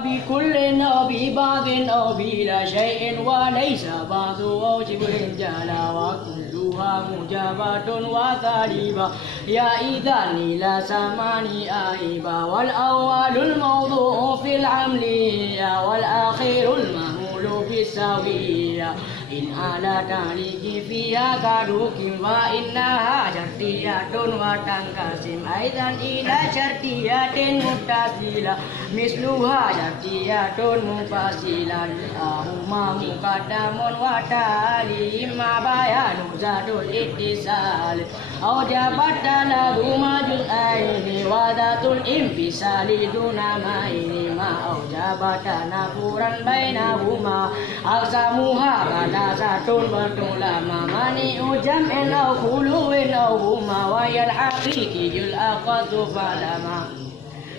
بكل أو ببعض أو بلا شيء وليس بعض أو شبه جلا وكلها مجابة وثالبة يا إذا لا سماني آيبا والأول الموضوع في العملية والآخر المهمول في السوية إن على تعليق فيها كدوك فإنها شرطية وتنقسم أيضا إلى شرطية متصلة مثلها شرطية منفصلة هما مقدم وتالي إما بيان زاد الاتصال أوجبت لهما جزئين وذات الانفصال دون مين ما أوجب تنافرا بينهما أقسامها ثلاثة والعلماء مانع جمع أو خلو أو هما وهي الحقيقي الأخذ فلما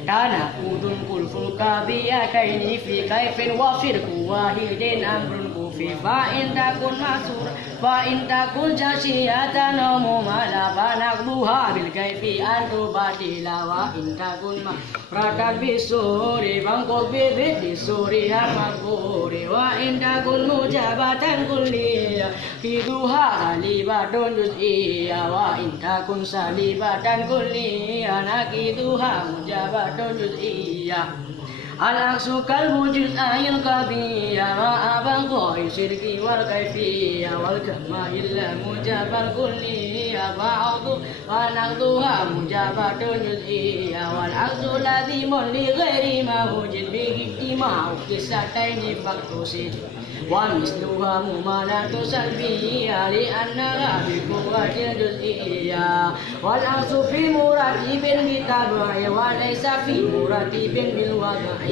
تناقض كل كابيتين في كيف وفرق واحد أمر كفي فإن تكن مسورة فإن تكن جشية أو مملة فنقضها بالكيف أن تبدل وإن تكن مفردا بالسور فانقض بضد السور المذكور وإن تكن موجبة كلية كيدها سليبة جزئية وإن تكن سليبة كلية نكيدها موجبة جزئية العكس كالمجزء القضية مع بقاء الشرك والكيفية والكمال الموجب الكلية ونقضها موجبة جزئية والعكس لازم لغير ما وجد به اجتماع قصتين فاقتصد ومثلها ممالة سلبية لأنها بقوة الجزئية والعكس في مرتب بالتبع وليس في مرتب بالوضع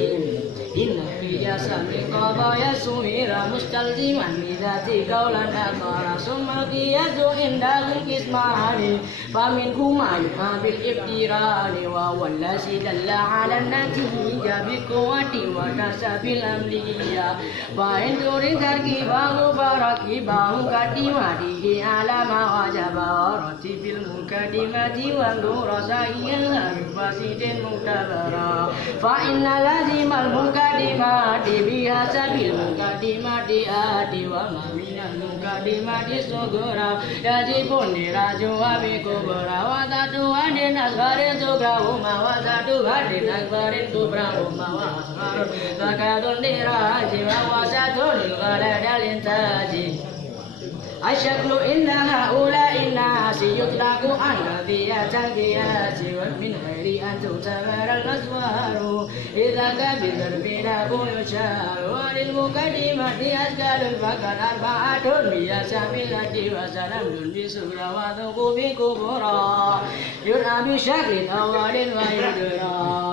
إن القياس من قضايا سهر مستلزما بذات قولا آخر ثم القياس عندهم قسمان فمنهما يقع بالافتراء وهو الذي دل على النتيجة بقوة وكسب الأمرية فإن تريد تركيبه فركبه كدمته على ما وجب ورتب المقدمة وانظر سيئا بفاسد مكتبرا فإن لازم المقدمات بحسب المقدمات آتي وما من المقدمات صغرى يجب النراجها بكبرى وذاتها للأصغر صغرهما وذاتها للأكبر كبرهما وأصغر زكاة النراج ووسط للغلد الإنتاج الشكل إن هؤلاء الناس يطلق عن قضية القياس ومن غير أن تعتبر الأسوار إذا كان بضرب له يشار وللمقدمة أشكال فقط أربعة بيسابلة وسلم بسورة وثقوب كبرى يرى بشكل أول ويدرى